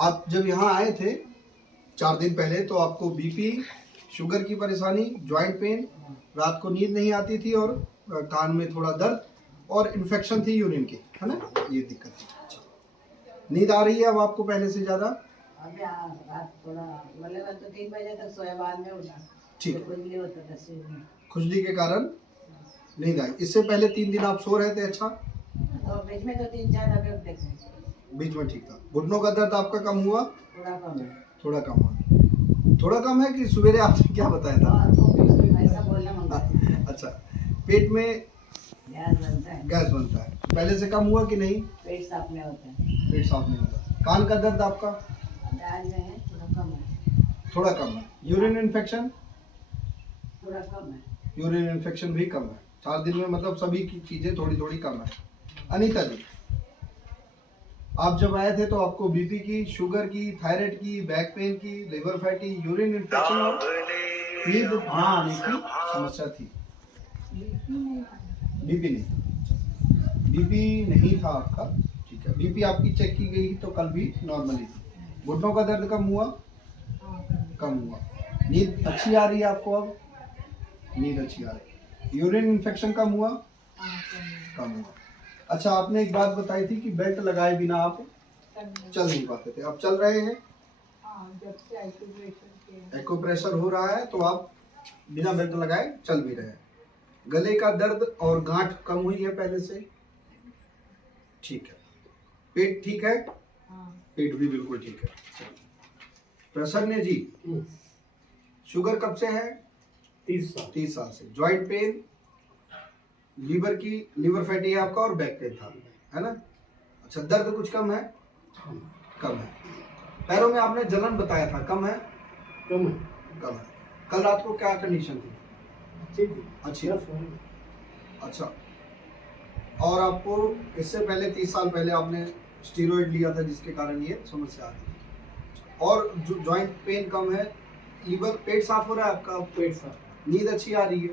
आप जब यहाँ आए थे 4 दिन पहले तो आपको बीपी, शुगर की परेशानी, जॉइंट पेन, रात को नींद नहीं आती थी और कान में थोड़ा दर्द और इन्फेक्शन थी यूरिन की, है ना, ये दिक्कत थी। नींद आ रही है अब आपको पहले से ज़्यादा? अभी रात थोड़ा मतलब तो 3 बजे तक सोया, बाद में उठा। ठीक है। खुजली होता था सिर में, खुजली के कारण नींद आई। इससे पहले 3 दिन आप सो रहे थे? अच्छा, तो बीच में तो 3-4 दफे उठते थे। बीच में ठीक था। घुटनों का दर्द आपका कम हुआ? थोड़ा कम है। थोड़ा कम हुआ। थोड़ा कम है कि सवेरे आपने क्या बताया था? और तो भी ऐसा बोलना मंगा अच्छा, पेट में गैस बनता है। गैस बनता है, पहले से कम हुआ कि नहीं? पेट साफ नहीं होता है। पेट साफ नहीं होता। कान का दर्द आपका? दाल में है, थोड़ा कम है। थोड़ा कम है। Urine infection? थोड़ा कम है। यूरिन इन्फेक्शन भी कम है। 4 दिन में मतलब सभी की चीजें थोड़ी थोड़ी कम है। अनीता जी, आप जब आए थे तो आपको बीपी की, शुगर की, थायराइड की, बैक पेन की, लिवर फैटी, यूरिन इन्फेक्शन और नींद आने की समस्या थी। बीपी नहीं, बीपी नहीं था आपका, ठीक है। बीपी आपकी चेक की गई तो कल भी नॉर्मली थी। घुटनों का दर्द कम हुआ? कम हुआ। नींद अच्छी आ रही है आपको अब? नींद अच्छी आ रही है। यूरिन इन्फेक्शन कम हुआ? कम हुआ। अच्छा, आपने एक बात बताई थी कि बेल्ट लगाए बिना आप चल नहीं पाते थे, अब चल रहे हैं? एक्यूप्रेशर हो रहा है तो आप बिना बेल्ट लगाए चल भी रहे हैं। गले का दर्द और गांठ कम हुई है पहले से? ठीक है। पेट ठीक है? पेट भी बिल्कुल ठीक है। प्रसन्न जी, शुगर कब से है? 30 साल से। जॉइंट पेन, लीवर फैटी है आपका और बैक पेन था, है ना? अच्छा, दर्द कुछ कम है? कम है। पैरों में आपने जलन बताया था, कम है? कम है। कल रात को क्या कंडीशन थी? अच्छी। अच्छा, और आपको इससे पहले 30 साल पहले आपने स्टीरॉइड लिया था जिसके कारण ये समस्या आ रही थी। और जो जॉइंट पेन कम है, लीवर, पेट साफ हो रहा है आपका? पेट साफ। नींद अच्छी आ रही है?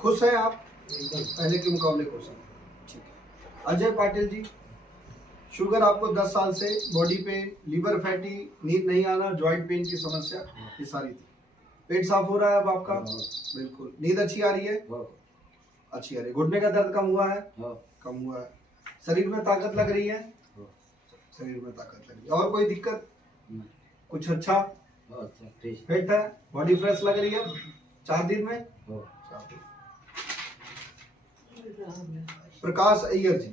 खुश है आप? पहले के मुकाबले खुश है, ठीक है। अजय पाटिल जी, शुगर आपको 10 साल से, बॉडी पेन, लीवर फैटी, नींद नहीं आना, जॉइंट पेन की समस्या, ये सारी थी। पेट साफ हो रहा है अब आपका? बिल्कुल। नींद अच्छी आ रही है? अच्छी आ रही है। घुटने का दर्द कम हुआ है? कम हुआ है। शरीर में ताकत लग रही है? शरीर में ताकत लग रही है। और कोई दिक्कत? कुछ अच्छा फिट है, बॉडी फ्रेश लग रही है 4 दिन में? 4 दिन। प्रकाश अय्यर जी,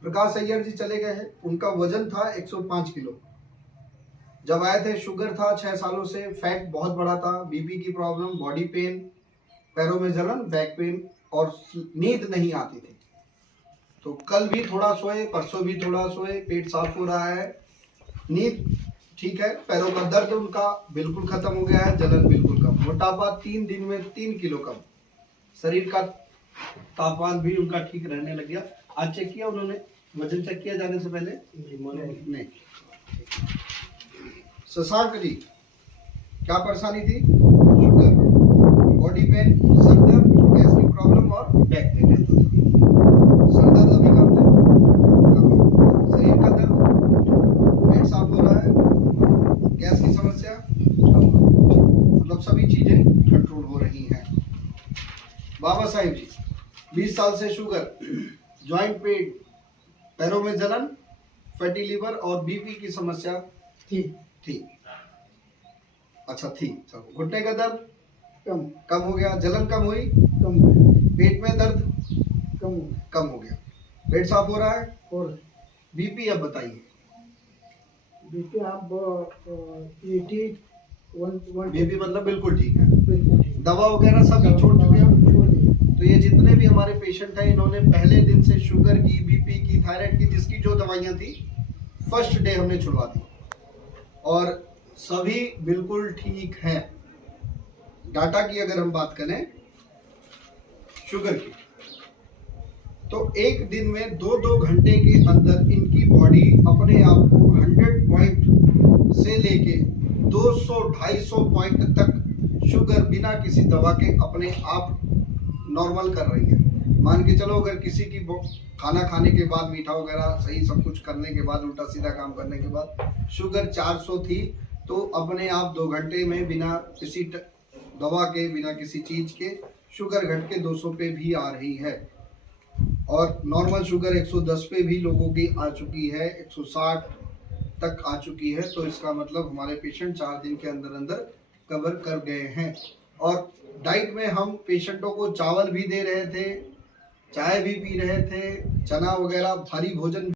प्रकाश अय्यर जी चले गए हैं। उनका वजन था 105 किलो। जब आए थे शुगर था 6 सालों से, फैट बहुत बड़ा था, बीपी की प्रॉब्लम, बॉडी पेन, पैरों में जलन, बैक पेन और नींद नहीं आती थी। तो कल भी थोड़ा सोए, परसों भी थोड़ा सोए, पेट साफ हो रहा है, नींद ठीक है, पैरों का दर्द उनका बिल्कुल खत्म हो गया है, जलन बिल्कुल कम, मोटापा 3 दिन में 3 किलो कम, शरीर का तापमान भी उनका ठीक रहने लग गया। आज चेक किया उन्होंने? वजन चेक किया जाने से पहले? नहीं। शशांक जी, क्या परेशानी थी? शुगर, बॉडी पेन, सर दर्द, गैस की प्रॉब्लम और बैक पेन रहता था। सर दर्द अभी कम है? कम है। शरीर का दर्द, पेट साफ हो रहा है, गैस की समस्या कम है। मतलब सभी चीजें कंट्रोल हो रही हैं। बाबा साहिब जी, 20 साल से शुगर, जॉइंट पेन, पैरों में जलन, फैटी लीवर और बीपी की समस्या थी। अच्छा थी। चलो, घुटने का दर्द कम हो गया, जलन कम हुई, पेट में दर्द कम हो गया, पेट साफ हो रहा है और बीपी अब बताइए? बीपी आप 81 बीपी मतलब बिल्कुल ठीक है। दवा वगैरह सब ही छोड़ चुके हैं? तो ये जितने भी हमारे पेशेंट हैं, इन्होंने पहले दिन से शुगर की, बीपी की, थायराइड की, जिसकी जो दवाइयाँ थी, फर्स्ट डे हमने छुड़वा दी और सभी बिल्कुल ठीक हैं। डाटा की अगर हम बात करें शुगर की, तो एक दिन में 2-2 घंटे के अंदर इनकी बॉडी अपने आप को 100 पॉइंट से लेके 200-250 पॉइंट तक शुगर बिना किसी दवा के अपने आप नॉर्मल कर रही है। मान के चलो अगर किसी की खाना खाने के बाद मीठा वगैरह सही सब कुछ करने के बाद उल्टा सीधा काम करने के बाद शुगर 400 थी, तो अपने आप 2 घंटे में बिना किसी दवा के, बिना किसी चीज के शुगर घट के 200 पे भी आ रही है। और नॉर्मल शुगर 110 पे भी लोगों की आ चुकी है, 160 तक आ चुकी है। तो इसका मतलब हमारे पेशेंट 4 दिन के अंदर अंदर कवर कर गए हैं। और डाइट में हम पेशेंटों को चावल भी दे रहे थे, चाय भी पी रहे थे, चना वगैरह भारी भोजन